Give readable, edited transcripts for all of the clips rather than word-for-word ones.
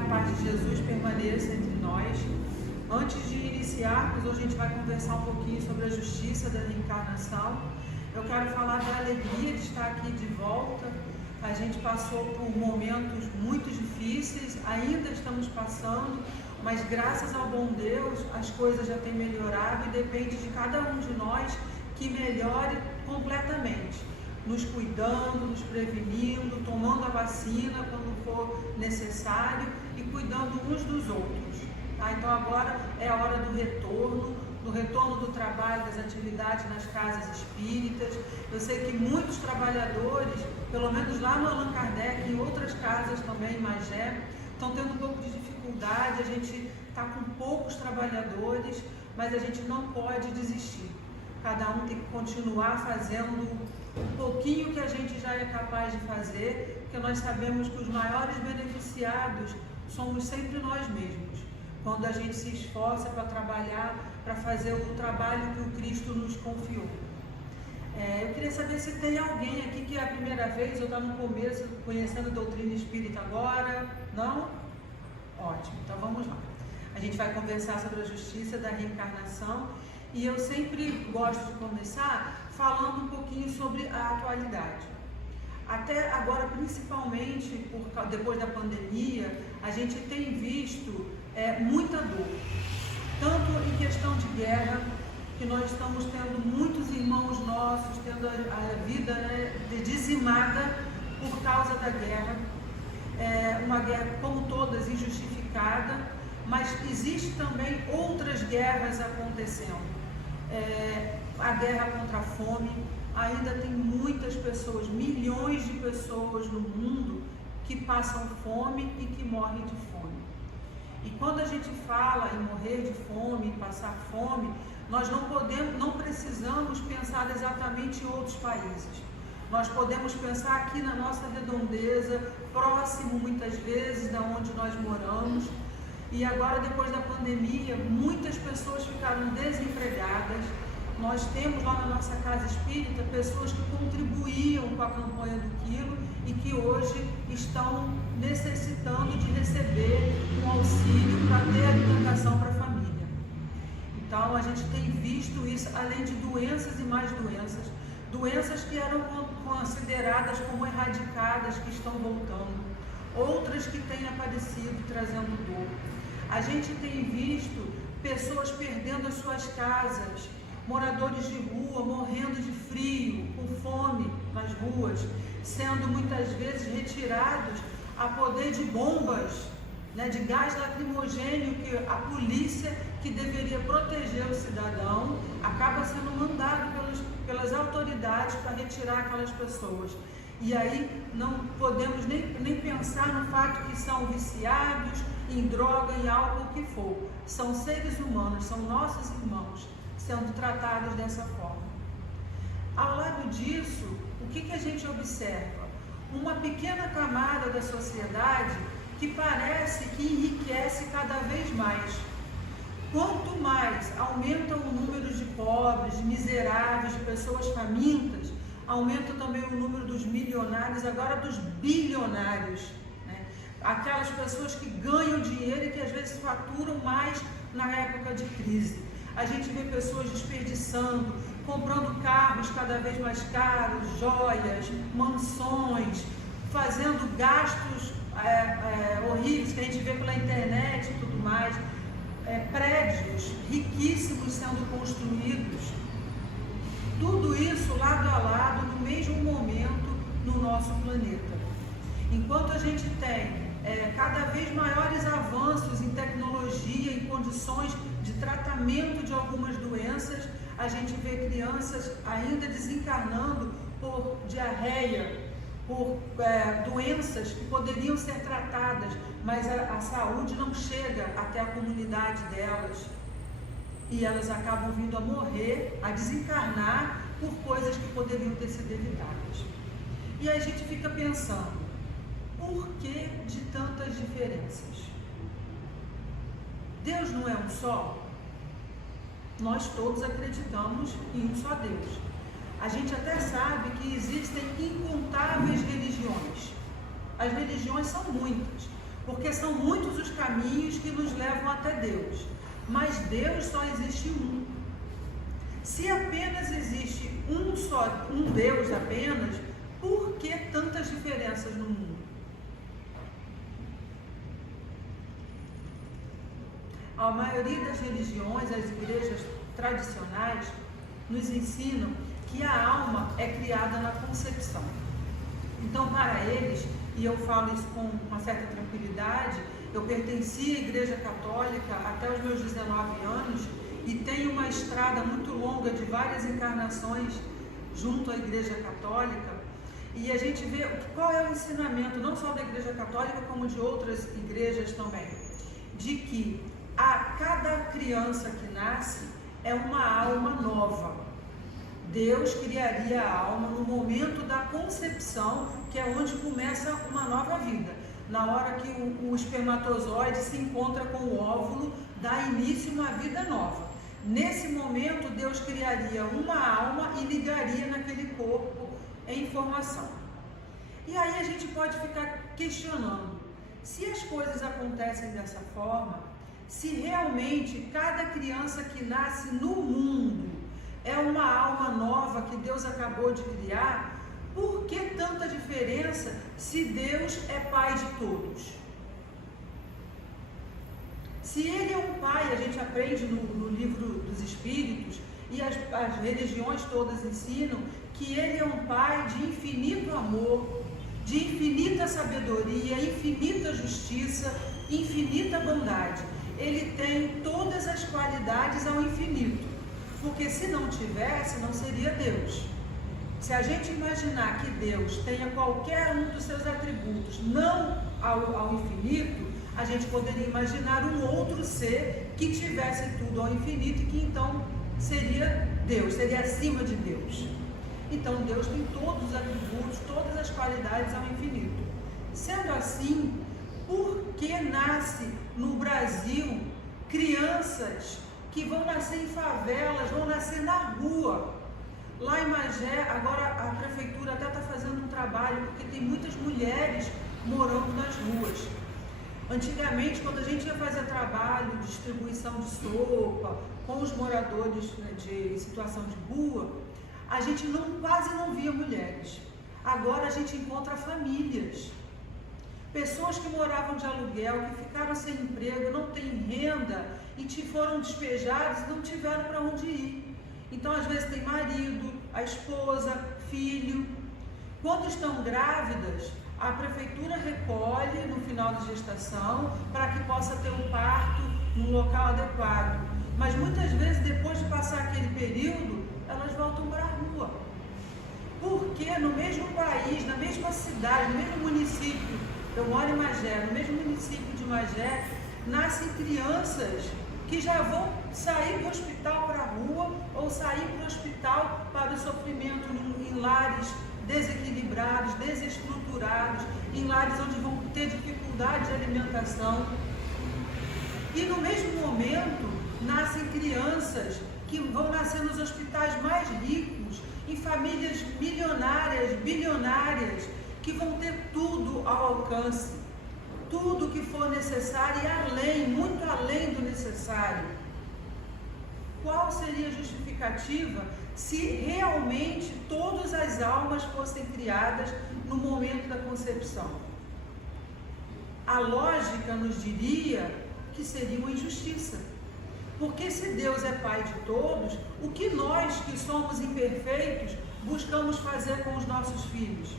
a paz de Jesus permaneça entre nós. Antes de iniciarmos, hoje a gente vai conversar um pouquinho sobre a justiça da reencarnação. Eu quero falar da alegria de estar aqui de volta. A gente passou por momentos muito difíceis, ainda estamos passando, mas graças ao bom Deus as coisas já têm melhorado e depende de cada um de nós que melhore completamente, nos cuidando, nos prevenindo, tomando a vacina quando for necessário e cuidando uns dos outros. Tá? Então agora é a hora do retorno do trabalho, das atividades nas casas espíritas. Eu sei que muitos trabalhadores, pelo menos lá no Allan Kardec, em outras casas também, em Magé, estão tendo um pouco de dificuldade. A gente está com poucos trabalhadores, mas a gente não pode desistir. Cada um tem que continuar fazendo um pouquinho que a gente já é capaz de fazer, porque nós sabemos que os maiores beneficiados somos sempre nós mesmos, quando a gente se esforça para trabalhar, para fazer o trabalho que o Cristo nos confiou. Eu queria saber se tem alguém aqui que é a primeira vez, ou está no começo, conhecendo a doutrina espírita agora. Não? Ótimo, então vamos lá. A gente vai conversar sobre a justiça da reencarnação e eu sempre gosto de começar falando um pouquinho sobre a atualidade. Até agora, principalmente depois da pandemia, a gente tem visto muita dor, tanto em questão de guerra, que nós estamos tendo muitos irmãos nossos tendo a vida dizimada por causa da guerra, uma guerra como todas injustificada, mas existe também outras guerras acontecendo. A guerra contra a fome, ainda tem muitas pessoas, milhões de pessoas no mundo que passam fome e que morrem de fome. E quando a gente fala em morrer de fome, em passar fome, nós não precisamos pensar exatamente em outros países. Nós podemos pensar aqui na nossa redondeza, próximo muitas vezes da onde nós moramos. E agora, depois da pandemia, muitas pessoas ficaram desempregadas. Nós temos lá na nossa casa espírita pessoas que contribuíam com a campanha do quilo e que hoje estão necessitando de receber um auxílio para ter alimentação para a família. Então a gente tem visto isso, além de doenças e mais doenças que eram consideradas como erradicadas, que estão voltando, outras que têm aparecido trazendo dor. A gente tem visto pessoas perdendo as suas casas, moradores de rua morrendo de frio, com fome nas ruas, sendo muitas vezes retirados a poder de bombas, de gás lacrimogêneo, que a polícia, que deveria proteger o cidadão, acaba sendo mandado pelas autoridades para retirar aquelas pessoas. E aí não podemos nem pensar no fato que são viciados em droga, em álcool, o que for. São seres humanos, são nossos irmãos, sendo tratados dessa forma. Ao lado disso, o que a gente observa? Uma pequena camada da sociedade que parece que enriquece cada vez mais. Quanto mais aumenta o número de pobres, de miseráveis, de pessoas famintas, aumenta também o número dos milionários, agora dos bilionários, aquelas pessoas que ganham dinheiro e que às vezes faturam mais na época de crise. A gente vê pessoas desperdiçando, comprando carros cada vez mais caros, joias, mansões, fazendo gastos horríveis que a gente vê pela internet e tudo mais, prédios riquíssimos sendo construídos. Tudo isso lado a lado, no mesmo momento, no nosso planeta. Enquanto a gente tem cada vez maiores avanços em tecnologia, em condições de tratamento de algumas doenças, a gente vê crianças ainda desencarnando por diarreia, por doenças que poderiam ser tratadas, mas a saúde não chega até a comunidade delas. E elas acabam vindo a morrer, a desencarnar por coisas que poderiam ter sido evitadas. E aí a gente fica pensando, por que de tantas diferenças? Deus não é um só? Nós todos acreditamos em um só Deus. A gente até sabe que existem incontáveis religiões. As religiões são muitas. porque são muitos os caminhos que nos levam até Deus, mas Deus só existe um. Se apenas existe um Deus apenas, por que tantas diferenças no mundo? A maioria das religiões, as igrejas tradicionais, nos ensinam que a alma é criada na concepção. Então, para eles, e eu falo isso com uma certa tranquilidade, eu pertenci à Igreja Católica até os meus 19 anos e tenho uma estrada muito longa de várias encarnações junto à Igreja Católica, e a gente vê qual é o ensinamento, não só da Igreja Católica, como de outras igrejas também, de que a cada criança que nasce é uma alma nova. Deus criaria a alma no momento da concepção, que é onde começa uma nova vida. Na hora que o espermatozoide se encontra com o óvulo, dá início a uma vida nova. Nesse momento, Deus criaria uma alma e ligaria naquele corpo em formação. E aí a gente pode ficar questionando, se as coisas acontecem dessa forma, se realmente cada criança que nasce no mundo é uma alma nova que Deus acabou de criar, por que tanta diferença se Deus é Pai de todos? Se Ele é um Pai, a gente aprende no livro dos Espíritos, e as religiões todas ensinam que Ele é um Pai de infinito amor, de infinita sabedoria, infinita justiça, infinita bondade. Ele tem todas as qualidades ao infinito, porque se não tivesse, não seria Deus. Se a gente imaginar que Deus tenha qualquer um dos seus atributos não ao infinito, a gente poderia imaginar um outro ser que tivesse tudo ao infinito e que então seria Deus, seria acima de Deus. Então Deus tem todos os atributos, todas as qualidades ao infinito. Sendo assim, por que nasce no Brasil crianças que vão nascer em favelas, vão nascer na rua? Lá em Magé, agora a prefeitura até está fazendo um trabalho, porque tem muitas mulheres morando nas ruas. Antigamente, quando a gente ia fazer trabalho de distribuição de sopa com os moradores, né, de situação de rua, a gente quase não via mulheres. Agora a gente encontra famílias. Pessoas que moravam de aluguel, que ficaram sem emprego, não têm renda e foram despejados e não tiveram para onde ir. Então, às vezes, tem marido, a esposa, filho. Quando estão grávidas, a prefeitura recolhe no final da gestação para que possa ter um parto num local adequado. Mas muitas vezes, depois de passar aquele período, elas voltam para a rua. Porque no mesmo país, na mesma cidade, no mesmo município, eu moro em Magé, no mesmo município de Magé, nascem crianças que já vão sair do hospital para a rua ou sair para o hospital para o sofrimento em lares desequilibrados, desestruturados, em lares onde vão ter dificuldade de alimentação. E no mesmo momento, nascem crianças que vão nascer nos hospitais mais ricos, em famílias milionárias, bilionárias, que vão ter tudo ao alcance, tudo que for necessário e além, muito além do necessário. Qual seria a justificativa se realmente todas as almas fossem criadas no momento da concepção? A lógica nos diria que seria uma injustiça. Porque se Deus é Pai de todos, o que nós que somos imperfeitos buscamos fazer com os nossos filhos?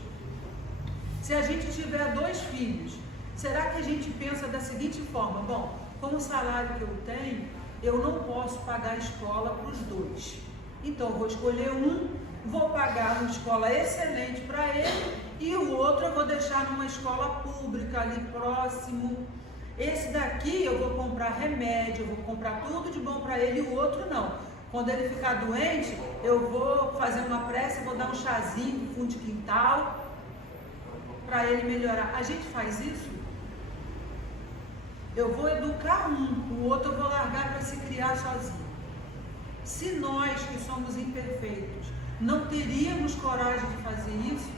Se a gente tiver 2 filhos, será que a gente pensa da seguinte forma: bom, com o salário que eu tenho, eu não posso pagar a escola para os 2. Então eu vou escolher um, vou pagar uma escola excelente para ele e o outro eu vou deixar numa escola pública ali próximo. Esse daqui eu vou comprar remédio, eu vou comprar tudo de bom para ele e o outro não. Quando ele ficar doente, eu vou fazer uma prece, vou dar um chazinho no fundo de quintal para ele melhorar. A gente faz isso? Eu vou educar um, o outro eu vou largar para se criar sozinho. Se nós que somos imperfeitos não teríamos coragem de fazer isso,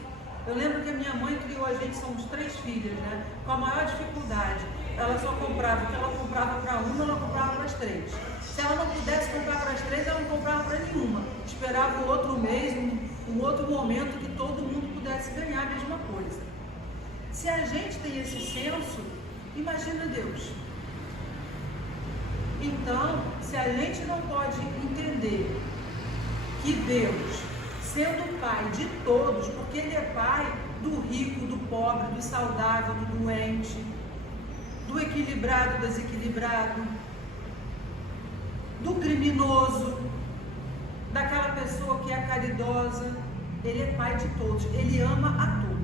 Eu lembro que a minha mãe criou a gente, somos 3 filhas, né? Com a maior dificuldade. Ela só comprava o que ela comprava para uma, ela comprava para as 3. Se ela não pudesse comprar para as 3, ela não comprava para nenhuma. Esperava o outro mês, um outro momento que todo mundo pudesse ganhar a mesma coisa. Se a gente tem esse senso, imagina Deus. Então, se a gente não pode entender que Deus, sendo pai de todos, porque Ele é pai do rico, do pobre, do saudável, do doente, do equilibrado, do desequilibrado, do criminoso, daquela pessoa que é caridosa, Ele é pai de todos, Ele ama a todos.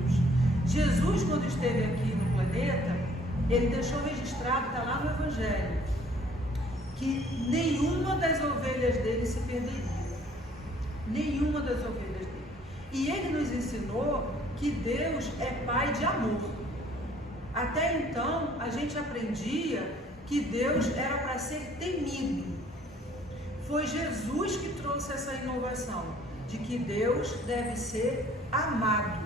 Jesus, quando esteve aqui no planeta, Ele deixou registrado, está lá no Evangelho, que nenhuma das ovelhas dele se perderia. Nenhuma das ovelhas dele. E Ele nos ensinou que Deus é pai de amor. Até então, a gente aprendia que Deus era para ser temido. Foi Jesus que trouxe essa inovação, de que Deus deve ser amado.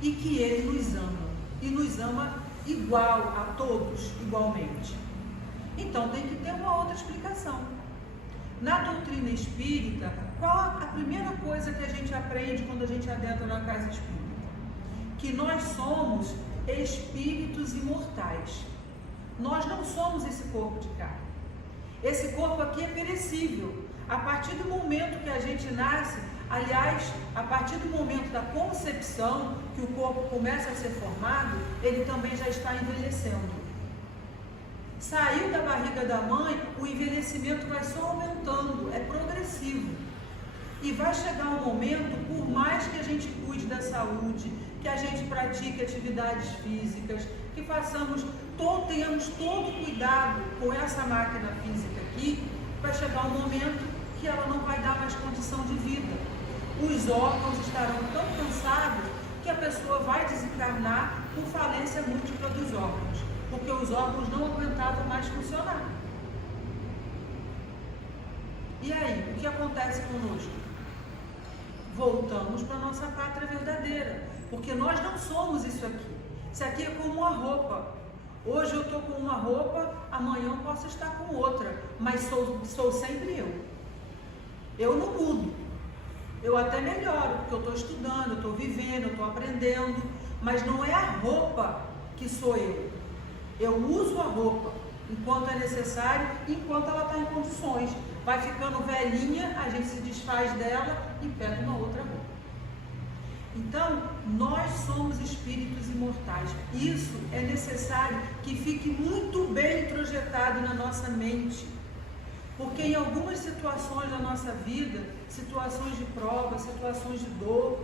E que Ele nos ama. E nos ama igual a todos, igualmente. Então tem que ter uma outra explicação. Na doutrina espírita, qual a primeira coisa que a gente aprende quando a gente adentra na casa espírita? Que nós somos espíritos imortais. Nós não somos esse corpo de carne. Esse corpo aqui é perecível. A partir do momento que a gente nasce, aliás, a partir do momento da concepção, que o corpo começa a ser formado, ele também já está envelhecendo. Saiu da barriga da mãe, o envelhecimento vai só aumentando, é progressivo. E vai chegar um momento, por mais que a gente cuide da saúde, que a gente pratique atividades físicas, que tenhamos todo cuidado com essa máquina física aqui, vai chegar um momento que ela não vai dar mais condição de vida. Os órgãos estarão tão cansados que a pessoa vai desencarnar por falência múltipla dos órgãos, porque os órgãos não aguentavam mais funcionar. E aí, o que acontece conosco? Voltamos para a nossa pátria verdadeira, porque nós não somos isso aqui. Isso aqui é como uma roupa. Hoje eu estou com uma roupa, amanhã eu posso estar com outra, mas sou sempre eu. Eu não mudo. Eu até melhoro, porque eu estou estudando, eu estou vivendo, eu estou aprendendo, mas não é a roupa que sou eu. Eu uso a roupa enquanto é necessário, enquanto ela está em condições. Vai ficando velhinha, a gente se desfaz dela e pega uma outra roupa. Então, nós somos espíritos imortais. Isso é necessário que fique muito bem introjetado na nossa mente. Porque em algumas situações da nossa vida, situações de prova, situações de dor,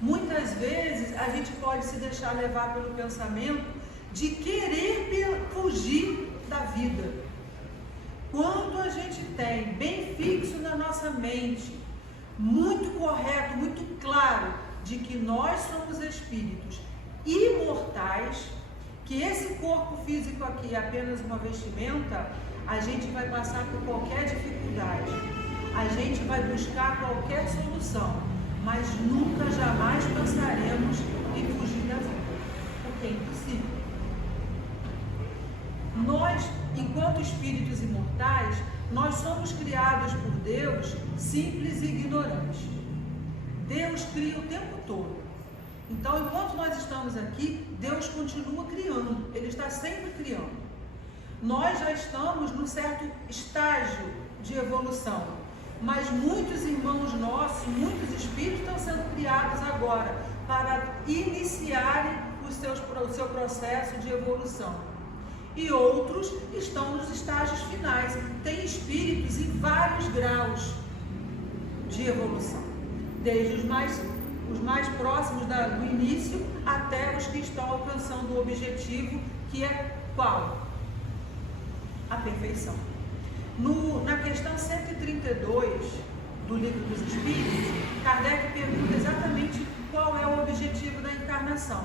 muitas vezes a gente pode se deixar levar pelo pensamento de querer fugir da vida. Quando a gente tem bem fixo na nossa mente, muito correto, muito claro, de que nós somos espíritos imortais, que esse corpo físico aqui é apenas uma vestimenta, a gente vai passar por qualquer dificuldade, a gente vai buscar qualquer solução, mas nunca, jamais pensaremos em fugir da vida, porque é impossível. Nós, enquanto espíritos imortais, nós somos criados por Deus simples e ignorantes. Deus cria o tempo todo. Então, enquanto nós estamos aqui, Deus continua criando. Ele está sempre criando. Nós já estamos num certo estágio de evolução. Mas muitos irmãos nossos, muitos espíritos estão sendo criados agora para iniciarem o seu processo de evolução. E outros estão nos estágios finais. Tem espíritos em vários graus de evolução. Desde os mais próximos do início até os que estão alcançando o objetivo, que é qual? A perfeição. Na questão 132 do Livro dos Espíritos, Kardec pergunta exatamente qual é o objetivo da encarnação.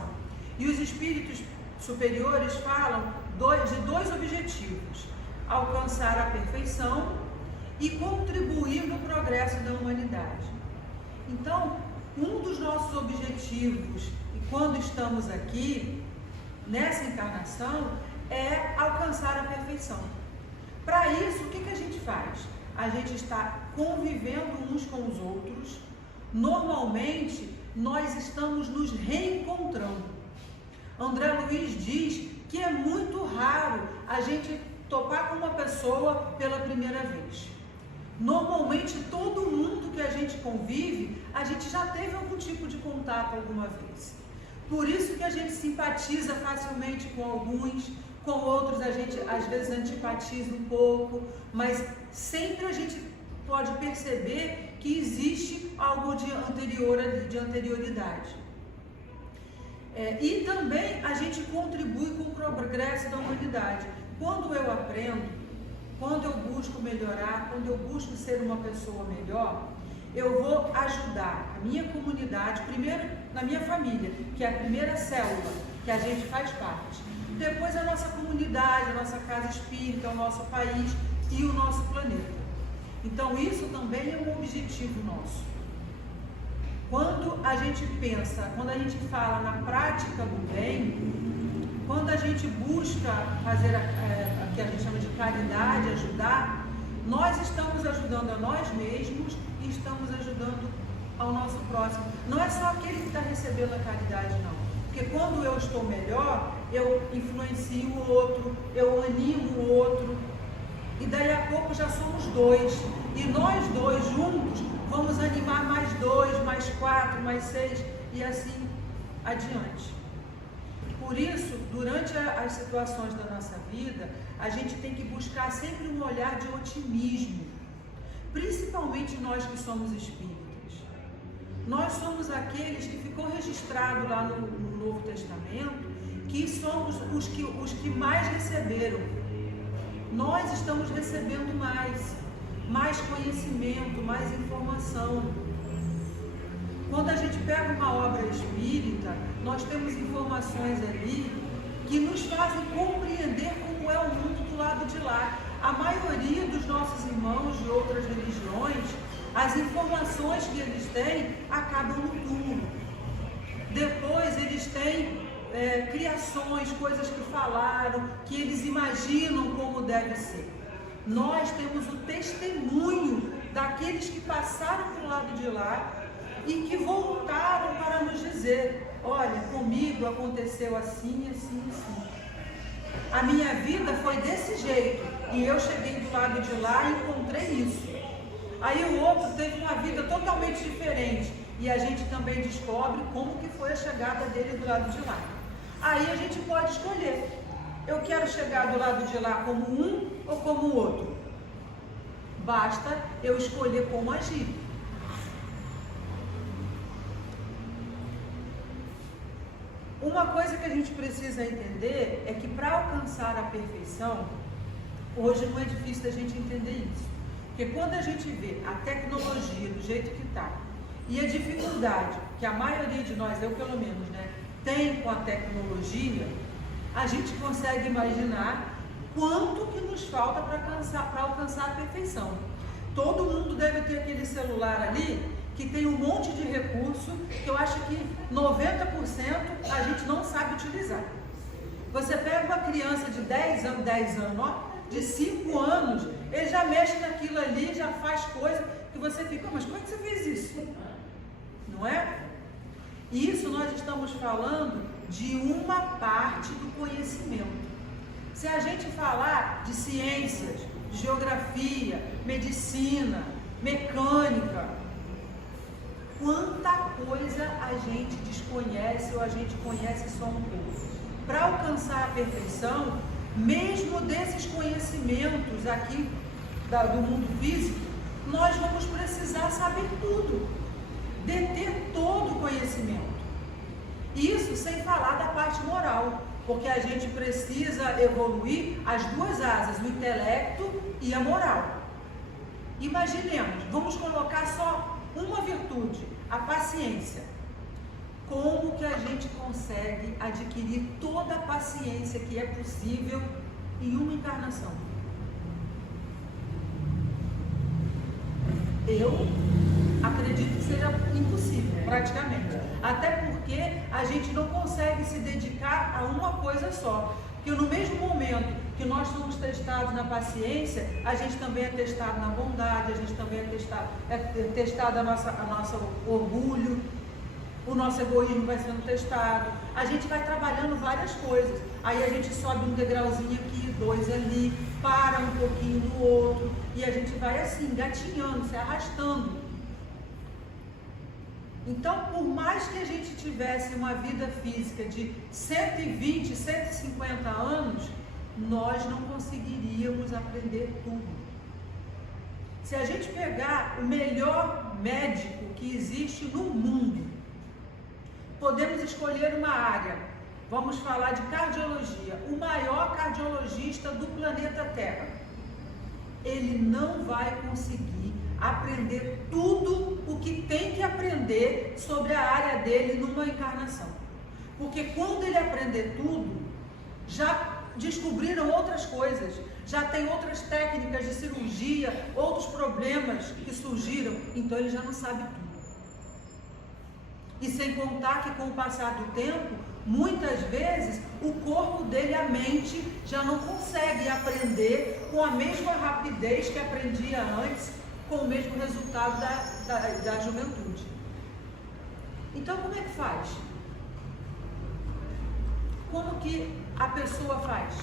E os espíritos superiores falam de 2 objetivos: alcançar a perfeição e contribuir no progresso da humanidade. Então, Um dos nossos objetivos, e quando estamos aqui, nessa encarnação, é alcançar a perfeição. Para isso, o que a gente faz? A gente está convivendo uns com os outros. Normalmente, nós estamos nos reencontrando. André Luiz diz que é muito raro a gente topar com uma pessoa pela primeira vez. Normalmente, todo mundo que a gente convive, a gente já teve algum tipo de contato alguma vez. Por isso que a gente simpatiza facilmente com alguns, com outros a gente às vezes antipatiza um pouco, mas sempre a gente pode perceber que existe algo de anterior ali, de anterioridade. E também a gente contribui com o progresso da humanidade. Quando eu aprendo, quando eu busco melhorar, quando eu busco ser uma pessoa melhor, eu vou ajudar a minha comunidade, primeiro na minha família, que é a primeira célula que a gente faz parte. Depois a nossa comunidade, a nossa casa espírita, o nosso país e o nosso planeta. Então isso também é um objetivo nosso. Quando a gente pensa, quando a gente fala na prática do bem, quando a gente busca fazer a que a gente chama de caridade, ajudar, nós estamos ajudando a nós mesmos e estamos ajudando ao nosso próximo. Não é só aquele que está recebendo a caridade, não. Porque quando eu estou melhor, eu influencio o outro, eu animo o outro, e daí a pouco já somos dois. E nós dois juntos vamos animar mais 2, mais 4, mais 6 e assim adiante. Por isso, durante as situações da nossa vida, a gente tem que buscar sempre um olhar de otimismo, principalmente nós que somos espíritas. Nós somos aqueles que ficou registrado lá no Novo Testamento, que somos os que mais receberam. Nós estamos recebendo mais conhecimento, mais informação. Quando a gente pega uma obra espírita, nós temos informações ali que nos fazem compreender como é o mundo do lado de lá. A maioria dos nossos irmãos de outras religiões, as informações que eles têm acabam no túmulo. Depois eles têm criações, coisas que falaram, que eles imaginam como deve ser. Nós temos o testemunho daqueles que passaram para o lado de lá e que voltaram para nos dizer: olha, comigo aconteceu assim, assim, assim. A minha vida foi desse jeito e eu cheguei do lado de lá e encontrei isso. Aí o outro teve uma vida totalmente diferente e a gente também descobre como que foi a chegada dele do lado de lá. Aí a gente pode escolher: eu quero chegar do lado de lá como um ou como o outro. Basta eu escolher como agir. Uma coisa que a gente precisa entender é que para alcançar a perfeição, hoje não é difícil da gente entender isso. Porque quando a gente vê a tecnologia do jeito que está e a dificuldade que a maioria de nós, eu pelo menos, tem com a tecnologia, a gente consegue imaginar quanto que nos falta para alcançar a perfeição. Todo mundo deve ter aquele celular ali que tem um monte de recurso que eu acho que 90% a gente não sabe utilizar. Você pega uma criança de 10 anos, de 5 anos, ele já mexe naquilo ali, já faz coisa que você fica: mas como é que você fez isso? Não é? Isso nós estamos falando de uma parte do conhecimento. Se a gente falar de ciências, geografia, medicina, mecânica, quanta coisa a gente desconhece ou a gente conhece só um pouco. Para alcançar a perfeição, mesmo desses conhecimentos aqui do mundo físico, nós vamos precisar saber tudo, deter todo o conhecimento. Isso sem falar da parte moral, porque a gente precisa evoluir as duas asas, o intelecto e a moral. Imaginemos, vamos colocar só uma virtude, a paciência. Como que a gente consegue adquirir toda a paciência que é possível em uma encarnação? Eu acredito que seja impossível, praticamente. Até porque a gente não consegue se dedicar a uma coisa só. Porque no mesmo momento que nós somos testados na paciência, a gente também é testado na bondade, a gente também é testado a nosso orgulho, o nosso egoísmo vai sendo testado, a gente vai trabalhando várias coisas. Aí a gente sobe um degrauzinho aqui, 2 ali, para um pouquinho do outro, e a gente vai assim, gatinhando, se arrastando. Então, por mais que a gente tivesse uma vida física de 120, 150 anos, nós não conseguiríamos aprender tudo. Se a gente pegar o melhor médico que existe no mundo, podemos escolher uma área, vamos falar de cardiologia, o maior cardiologista do planeta Terra, ele não vai conseguir aprender tudo o que tem que aprender sobre a área dele numa encarnação. Porque quando ele aprender tudo, já descobriram outras coisas, já tem outras técnicas de cirurgia, outros problemas que surgiram, então ele já não sabe tudo. E sem contar que com o passar do tempo, muitas vezes o corpo dele, a mente, já não consegue aprender com a mesma rapidez que aprendia antes, com o mesmo resultado da juventude. Então, como é que faz? Como que a pessoa faz?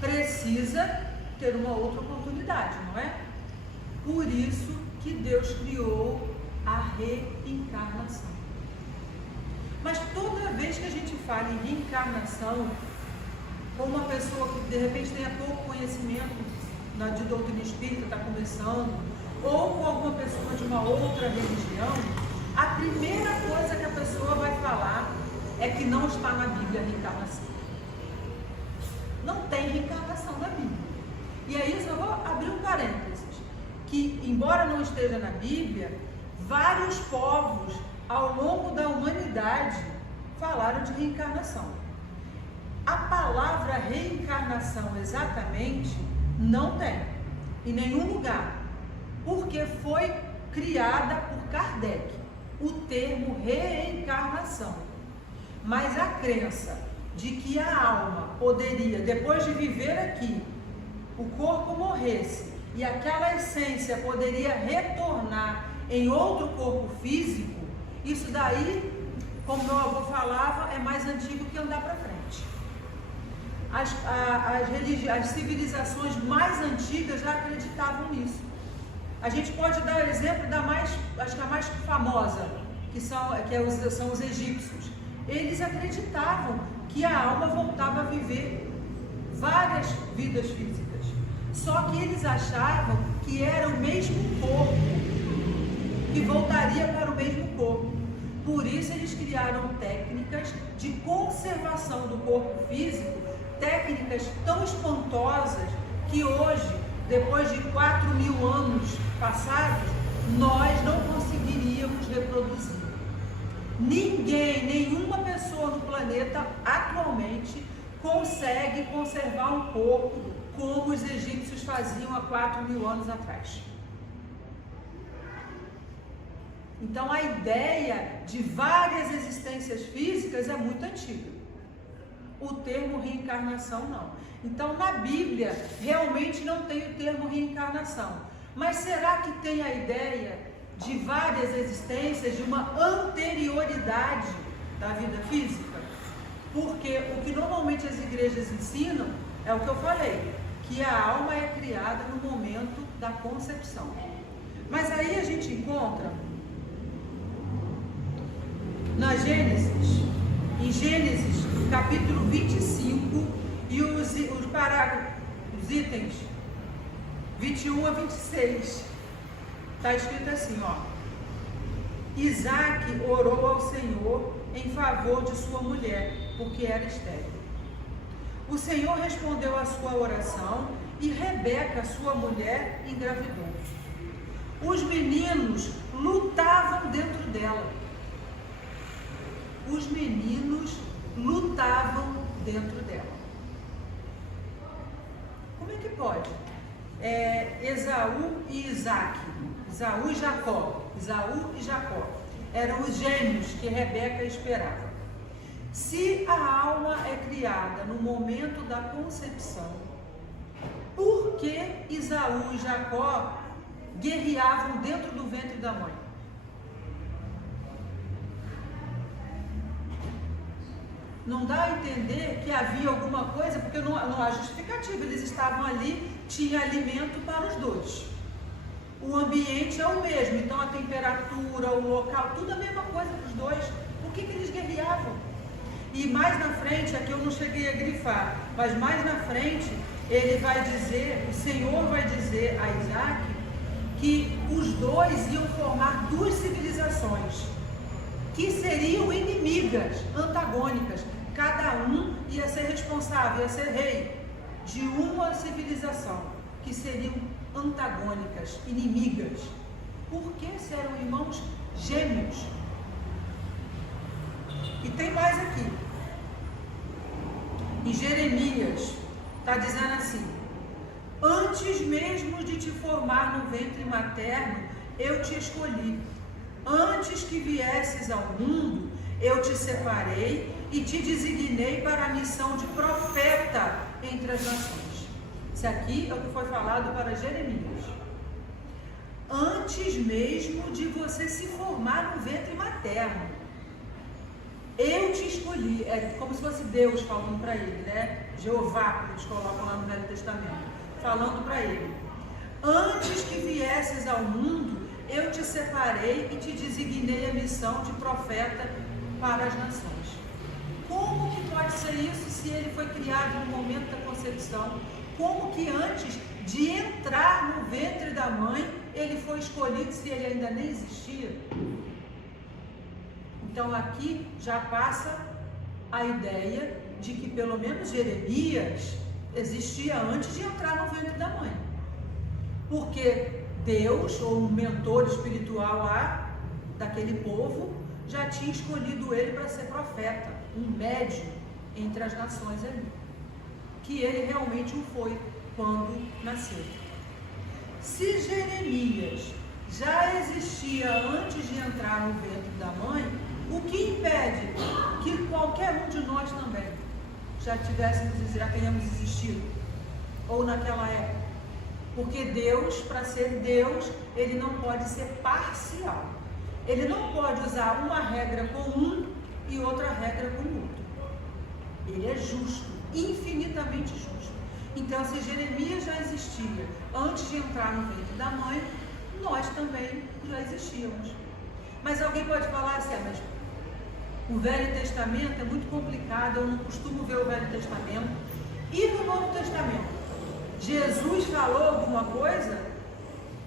Precisa ter uma outra oportunidade, não é? Por isso que Deus criou a reencarnação. Mas toda vez que a gente fala em reencarnação, com uma pessoa que de repente tenha pouco conhecimento de doutrina espírita, está começando, ou com alguma pessoa de uma outra religião, a primeira coisa que a pessoa vai falar é que não está na Bíblia a reencarnação. Não tem reencarnação na Bíblia. E aí eu só vou abrir um parênteses, que embora não esteja na Bíblia, vários povos ao longo da humanidade falaram de reencarnação. A palavra reencarnação exatamente não tem em nenhum lugar, porque foi criada por Kardec, o termo reencarnação. Mas a crença de que a alma poderia, depois de viver aqui, o corpo morresse e aquela essência poderia retornar em outro corpo físico, isso daí, como meu avô falava, é mais antigo que andar para frente. As civilizações mais antigas já acreditavam nisso. A gente pode dar o exemplo da acho que a mais famosa, que são os egípcios. Eles acreditavam que a alma voltava a viver várias vidas físicas. Só que eles achavam que era o mesmo corpo, que voltaria para o mesmo corpo. Por isso eles criaram técnicas de conservação do corpo físico, técnicas tão espantosas que hoje, depois de 4.000 anos passados, nós não conseguiríamos reproduzir. Nenhuma pessoa no planeta atualmente consegue conservar um corpo como os egípcios faziam há 4.000 anos atrás. Então a ideia de várias existências físicas é muito antiga. O termo reencarnação não. Então na Bíblia realmente não tem o termo reencarnação. Mas será que tem a ideia de várias existências, de uma anterioridade da vida física? Porque o que normalmente as igrejas ensinam é o que eu falei, que a alma é criada no momento da concepção. Mas aí a gente encontra em Gênesis capítulo 25 e os itens 21 a 26, está escrito assim, ó: Isaac orou ao Senhor em favor de sua mulher, porque era estéril. O Senhor respondeu à sua oração e Rebeca, sua mulher, engravidou. Os meninos lutavam dentro dela. Os meninos lutavam dentro dela. Como é que pode? Esaú e Isaac, Esaú e Jacó. Esaú e Jacó eram os gêmeos que Rebeca esperava. Se a alma é criada no momento da concepção, por que Esaú e Jacó guerreavam dentro do ventre da mãe? Não dá a entender que havia alguma coisa, porque não há justificativa. Eles estavam ali, tinha alimento para os dois. O ambiente é o mesmo, então a temperatura, o local, tudo a mesma coisa para os dois. Por que eles guerreavam? E mais na frente, aqui eu não cheguei a grifar, mas mais na frente, ele vai dizer, o Senhor vai dizer a Isaac, que os dois iam formar duas civilizações, que seriam inimigas, antagônicas. Cada um ia ser responsável, ia ser rei de uma civilização, que seriam antagônicas, inimigas. Por que se eram irmãos gêmeos? E tem mais aqui. Em Jeremias, está dizendo assim: antes mesmo de te formar no ventre materno, eu te escolhi. Antes que viesses ao mundo, eu te separei e te designei para a missão de profeta entre as nações. Isso aqui é o que foi falado para Jeremias. Antes mesmo de você se formar no ventre materno, eu te escolhi. É como se fosse Deus falando para ele, né? Jeová, que eles colocam lá no Velho Testamento, falando para ele: antes que viesses ao mundo, eu te separei e te designei a missão de profeta para as nações. Como que pode ser isso se ele foi criado no momento da concepção? Como que antes de entrar no ventre da mãe, ele foi escolhido se ele ainda nem existia? Então aqui já passa a ideia de que pelo menos Jeremias existia antes de entrar no ventre da mãe. Porque Deus, ou um mentor espiritual lá, daquele povo, já tinha escolhido ele para ser profeta, um médium entre as nações ali. Que ele realmente o foi quando nasceu. Se Jeremias já existia antes de entrar no ventre da mãe, o que impede que qualquer um de nós também já tenhamos existido? Ou naquela época? Porque Deus, para ser Deus, ele não pode ser parcial. Ele não pode usar uma regra com um e outra regra com o outro. Ele é justo, infinitamente justo. Então, se Jeremias já existia antes de entrar no ventre da mãe, nós também já existíamos. Mas alguém pode falar assim: mas o Velho Testamento é muito complicado, eu não costumo ver o Velho Testamento. E no Novo Testamento? Jesus falou alguma coisa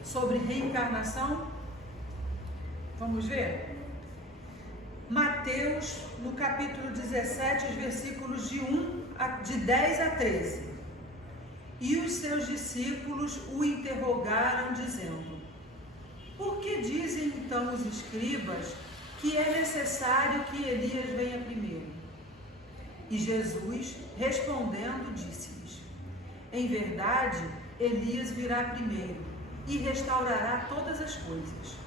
sobre reencarnação? Vamos ver? Mateus, no capítulo 17, os versículos de 10 a 13. E os seus discípulos o interrogaram, dizendo: por que dizem então os escribas que é necessário que Elias venha primeiro? E Jesus, respondendo, disse-lhes: em verdade, Elias virá primeiro e restaurará todas as coisas.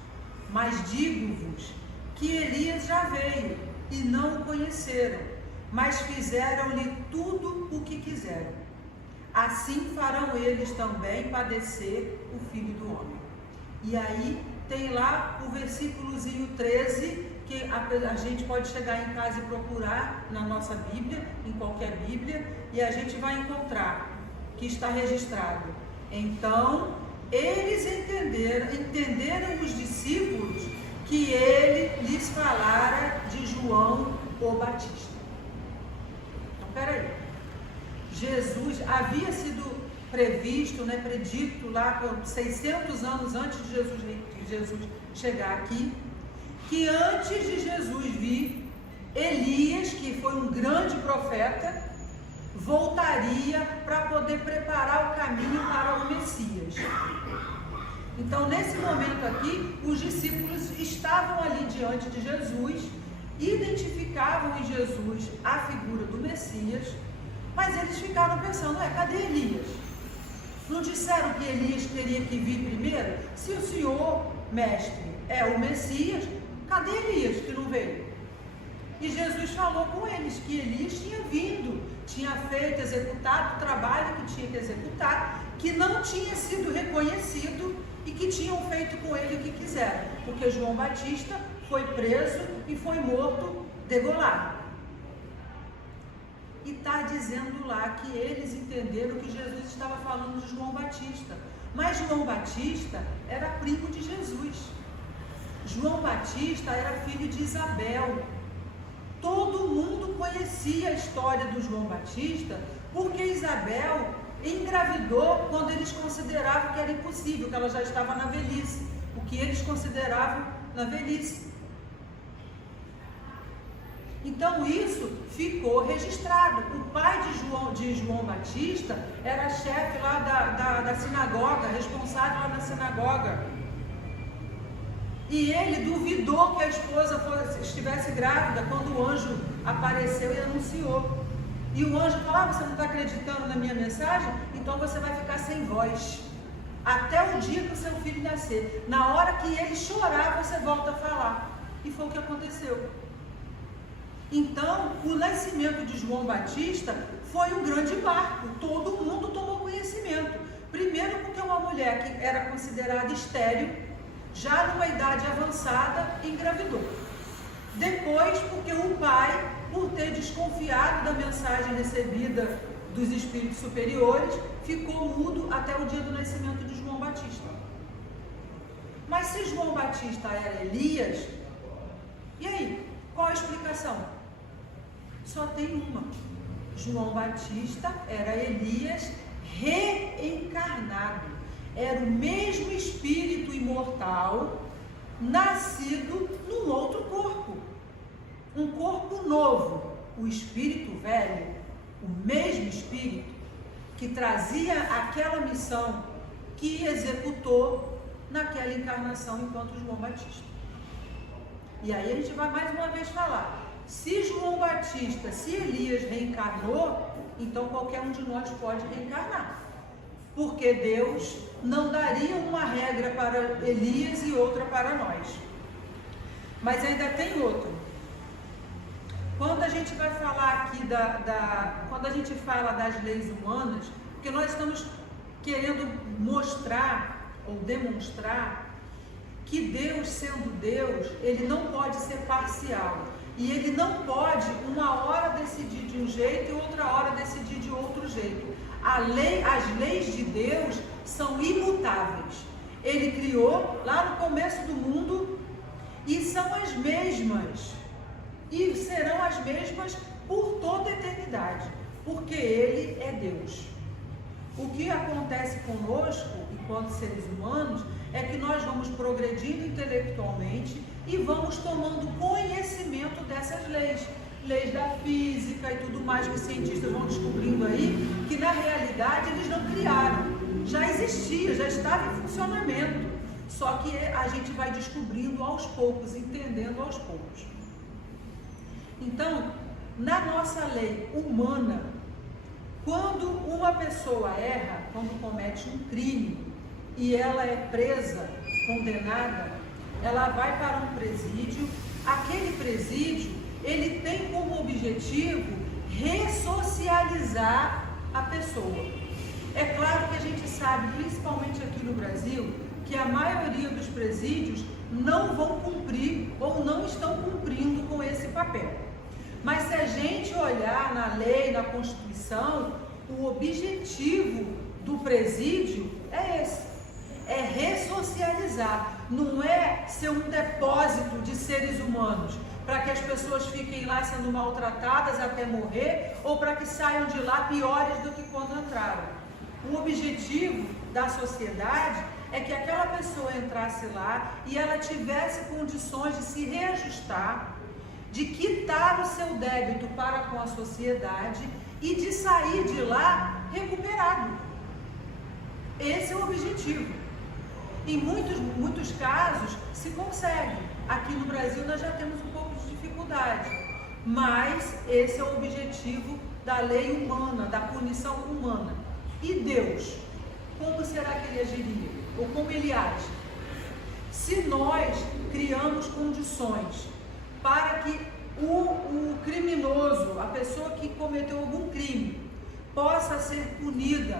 Mas digo-vos que Elias já veio e não o conheceram, mas fizeram-lhe tudo o que quiseram. Assim farão eles também padecer o Filho do Homem. E aí tem lá o versículozinho 13, que a gente pode chegar em casa e procurar na nossa Bíblia, em qualquer Bíblia, e a gente vai encontrar que está registrado: então eles entenderam os discípulos que ele lhes falara de João o Batista. Então, peraí. Jesus havia sido previsto, predito lá por 600 anos antes de Jesus chegar aqui, que antes de Jesus vir, Elias, que foi um grande profeta, voltaria para poder preparar o caminho para o Messias. Então, nesse momento aqui, os discípulos estavam ali diante de Jesus, identificavam em Jesus a figura do Messias, mas eles ficaram pensando: cadê Elias? Não disseram que Elias teria que vir primeiro? Se o Senhor, mestre, é o Messias, cadê Elias que não veio? E Jesus falou com eles que Elias tinha vindo, tinha feito, executado o trabalho que tinha que executar, que não tinha sido reconhecido e que tinham feito com ele o que quiseram, porque João Batista foi preso e foi morto, degolado. E está dizendo lá que eles entenderam que Jesus estava falando de João Batista. Mas João Batista era primo de Jesus. João Batista era filho de Isabel. Todo mundo conhecia a história do João Batista, porque Isabel engravidou quando eles consideravam que era impossível, que ela já estava na velhice. O que eles consideravam na velhice. Então isso ficou registrado. O pai de João Batista era chefe lá da sinagoga, responsável lá na sinagoga. E ele duvidou que a esposa estivesse grávida quando o anjo apareceu e anunciou. E o anjo falou: você não está acreditando na minha mensagem? Então você vai ficar sem voz até o dia que o seu filho nascer. Na hora que ele chorar, você volta a falar. E foi o que aconteceu. Então, o nascimento de João Batista foi um grande marco. Todo mundo tomou conhecimento. Primeiro porque uma mulher que era considerada estéril, já numa idade avançada, engravidou. Depois porque o pai, por ter desconfiado da mensagem recebida dos espíritos superiores, ficou mudo até o dia do nascimento de João Batista. Mas se João Batista era Elias, e aí? Qual a explicação? Só tem uma. João Batista era Elias reencarnado. Era o mesmo espírito imortal, nascido num outro corpo. Um corpo novo. O espírito velho, o mesmo espírito que trazia aquela missão que executou naquela encarnação enquanto João Batista. E aí a gente vai mais uma vez falar. Se João Batista, se Elias reencarnou, então qualquer um de nós pode reencarnar. Porque Deus não daria uma regra para Elias e outra para nós. Mas ainda tem outro. Quando a gente vai falar aqui quando a gente fala das leis humanas, porque nós estamos querendo mostrar ou demonstrar que Deus, sendo Deus, ele não pode ser parcial. E ele não pode, uma hora decidir de um jeito e outra hora decidir de outro jeito. As leis de Deus são imutáveis. Ele criou lá no começo do mundo e são as mesmas. E serão as mesmas por toda a eternidade. Porque ele é Deus. O que acontece conosco, enquanto seres humanos, é que nós vamos progredindo intelectualmente e vamos tomando conhecimento dessas leis. Leis da física e tudo mais que os cientistas vão descobrindo aí, que na realidade eles não criaram. Já existia, já estava em funcionamento. Só que a gente vai descobrindo aos poucos, entendendo aos poucos. Então, na nossa lei humana, quando uma pessoa erra, quando comete um crime e ela é presa, condenada, ela vai para um presídio. Aquele presídio, ele tem como objetivo ressocializar a pessoa. É claro que a gente sabe, principalmente aqui no Brasil, que a maioria dos presídios não vão cumprir ou não estão cumprindo com esse papel. Mas se a gente olhar na lei, na Constituição, o objetivo do presídio é esse. É ressocializar, não é ser um depósito de seres humanos, para que as pessoas fiquem lá sendo maltratadas até morrer, ou para que saiam de lá piores do que quando entraram. O objetivo da sociedade é que aquela pessoa entrasse lá e ela tivesse condições de se reajustar, de quitar o seu débito para com a sociedade e de sair de lá recuperado. Esse é o objetivo. Em muitos casos se consegue. Aqui no Brasil nós já temos um pouco de dificuldade, mas esse é o objetivo da lei humana, da punição humana. E Deus, como será que ele agiria? Ou como ele age? Se nós criamos condições para que o criminoso, a pessoa que cometeu algum crime, possa ser punida,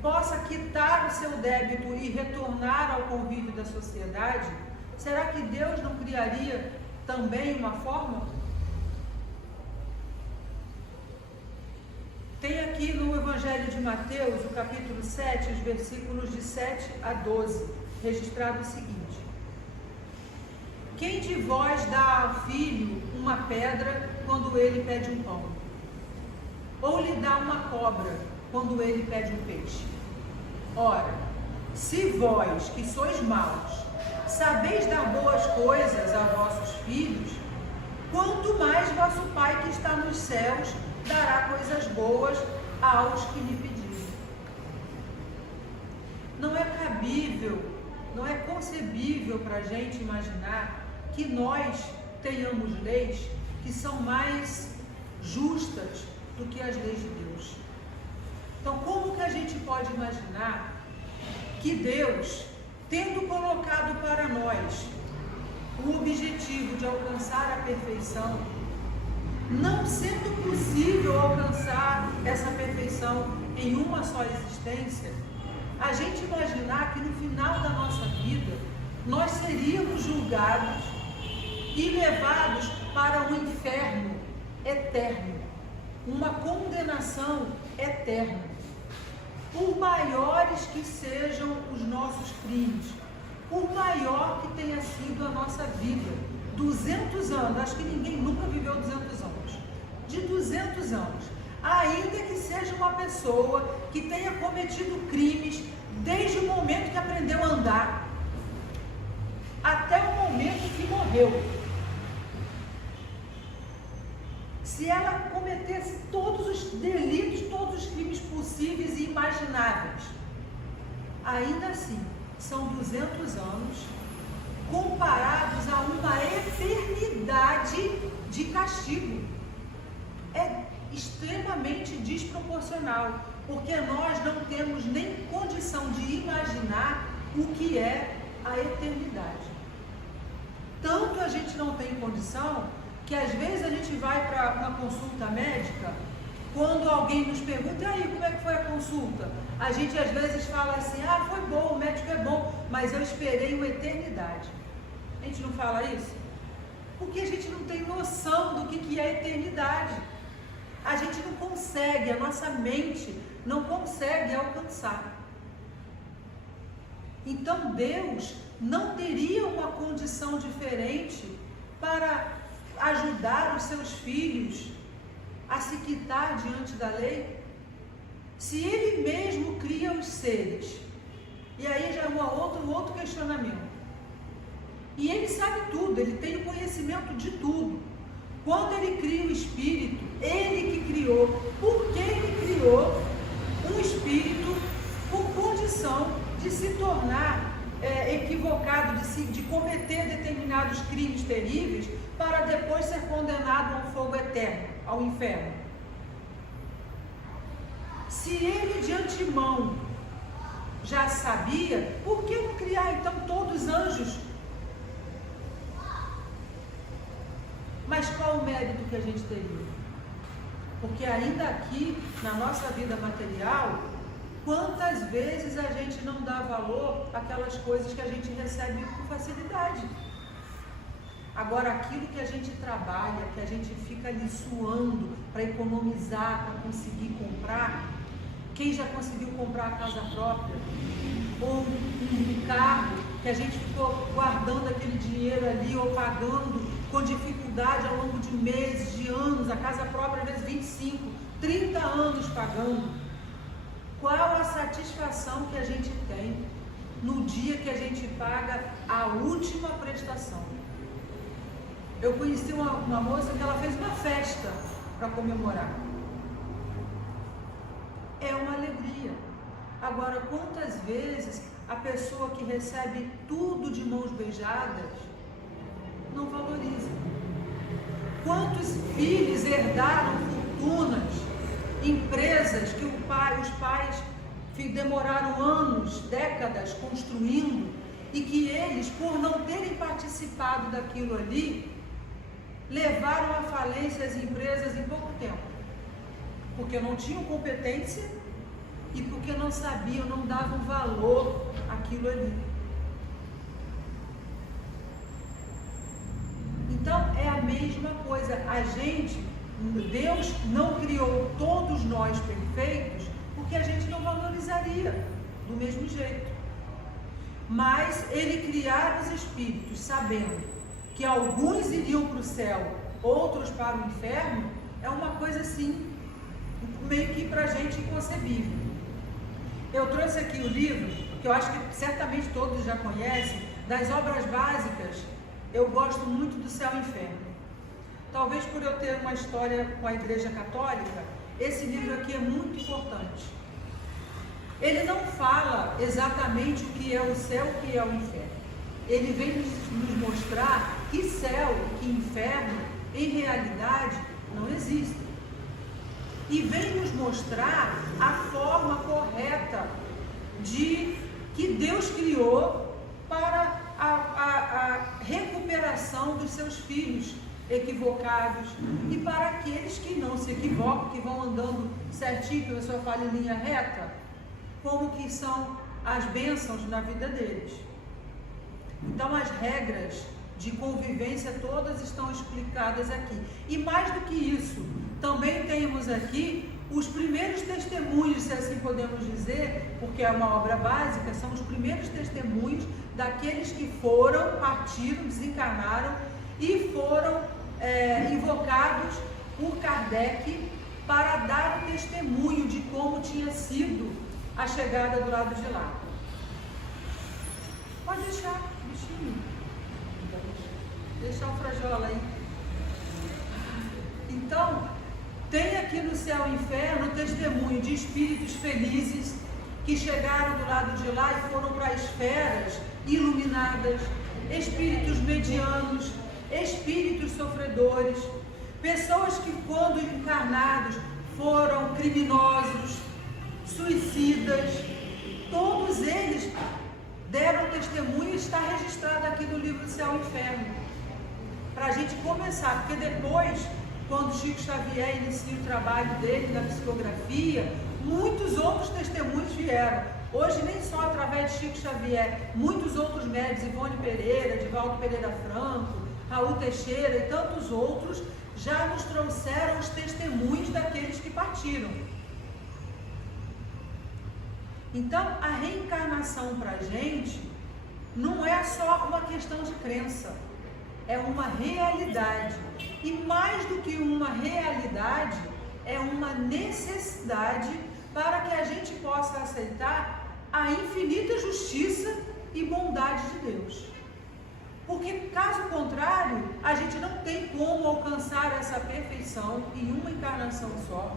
possa quitar o seu débito e retornar ao convívio da sociedade, será que Deus não criaria também uma forma? Tem aqui no Evangelho de Mateus, o capítulo 7, os versículos de 7 a 12, registrado o seguinte: quem de vós dá ao filho uma pedra quando ele pede um pão? Ou lhe dá uma cobra quando ele pede um peixe? Ora, se vós, que sois maus, sabeis dar boas coisas a vossos filhos, quanto mais vosso Pai que está nos céus dará coisas boas aos que lhe pedirem. Não é cabível, não é concebível para a gente imaginar que nós tenhamos leis que são mais justas do que as leis de Deus. Então, como que a gente pode imaginar que Deus, tendo colocado para nós o objetivo de alcançar a perfeição, não sendo possível alcançar essa perfeição em uma só existência, a gente imaginar que no final da nossa vida nós seríamos julgados e levados para um inferno eterno, uma condenação eterna, por maiores que sejam os nossos crimes, por maior que tenha sido a nossa vida, 200 anos, acho que ninguém nunca viveu 200 anos, de 200 anos, ainda que seja uma pessoa que tenha cometido crimes desde o momento que aprendeu a andar, até o momento que morreu. Se ela cometesse todos os delitos, todos os crimes possíveis e imagináveis, ainda assim, são 200 anos comparados a uma eternidade de castigo. É extremamente desproporcional, porque nós não temos nem condição de imaginar o que é a eternidade. Tanto a gente não tem condição que às vezes a gente vai para uma consulta médica, quando alguém nos pergunta, e aí, como é que foi a consulta? A gente às vezes fala assim, foi bom, o médico é bom, mas eu esperei uma eternidade. A gente não fala isso? Porque a gente não tem noção do que é eternidade. A gente não consegue, a nossa mente não consegue alcançar. Então Deus não teria uma condição diferente para ajudar os seus filhos a se quitar diante da lei? Se Ele mesmo cria os seres, e aí já é um outro questionamento, e Ele sabe tudo, Ele tem o conhecimento de tudo. Quando Ele cria o espírito, Ele que criou, por que Ele criou um espírito com condição de se tornar equivocado, de cometer determinados crimes terríveis, para depois ser condenado ao fogo eterno, ao inferno? Se Ele de antemão já sabia, por que não criar então todos os anjos? Mas qual o mérito que a gente teria? Porque ainda aqui, na nossa vida material, quantas vezes a gente não dá valor àquelas coisas que a gente recebe com facilidade? Agora, aquilo que a gente trabalha, que a gente fica ali suando para economizar, para conseguir comprar, quem já conseguiu comprar a casa própria, ou um carro, que a gente ficou guardando aquele dinheiro ali, ou pagando com dificuldade ao longo de meses, de anos, a casa própria às vezes 25, 30 anos pagando. Qual a satisfação que a gente tem no dia que a gente paga a última prestação? Eu conheci uma moça que ela fez uma festa para comemorar. É uma alegria. Agora, quantas vezes a pessoa que recebe tudo de mãos beijadas não valoriza? Quantos filhos herdaram fortunas, empresas que os pais demoraram anos, décadas construindo, e que eles, por não terem participado daquilo ali, levaram à falência as empresas em pouco tempo, porque não tinham competência e porque não sabiam, não davam valor àquilo ali. Então é a mesma coisa. Deus não criou todos nós perfeitos porque a gente não valorizaria do mesmo jeito. Mas Ele criara os espíritos sabendo que alguns iriam para o céu, outros para o inferno, é uma coisa assim, meio que para a gente inconcebível. Eu trouxe aqui o livro, que eu acho que certamente todos já conhecem, das obras básicas. Eu gosto muito do Céu e Inferno. Talvez por eu ter uma história com a Igreja Católica, esse livro aqui é muito importante. Ele não fala exatamente o que é o céu e o que é o inferno. Ele vem nos mostrar que céu e que inferno, em realidade, não existem. E vem nos mostrar a forma correta que Deus criou para a recuperação dos seus filhos equivocados e para aqueles que não se equivocam, que vão andando certinho, que a pessoa fala em linha reta, como que são as bênçãos na vida deles. Então as regras de convivência todas estão explicadas aqui. E mais do que isso, também temos aqui os primeiros testemunhos, se assim podemos dizer, porque é uma obra básica, são os primeiros testemunhos daqueles que partiram, desencarnaram e foram invocados por Kardec para dar o testemunho de como tinha sido a chegada do lado de lá. Pode deixar, bichinho. Deixar o frajola aí. Então, tem aqui no Céu e Inferno o testemunho de espíritos felizes que chegaram do lado de lá e foram para esferas iluminadas, espíritos medianos, espíritos sofredores, pessoas que quando encarnados foram criminosos, suicidas, todos eles deram testemunho e está registrado aqui no livro Céu e Inferno, para a gente começar, porque depois, quando Chico Xavier inicia o trabalho dele na psicografia, muitos outros testemunhos vieram. Hoje, nem só através de Chico Xavier, muitos outros médios, Ivone Pereira, Divaldo Pereira Franco, Raul Teixeira e tantos outros, já nos trouxeram os testemunhos daqueles que partiram. Então, a reencarnação para a gente não é só uma questão de crença, é uma realidade. E mais do que uma realidade, é uma necessidade para que a gente possa aceitar a infinita justiça e bondade de Deus. Porque, caso contrário, a gente não tem como alcançar essa perfeição em uma encarnação só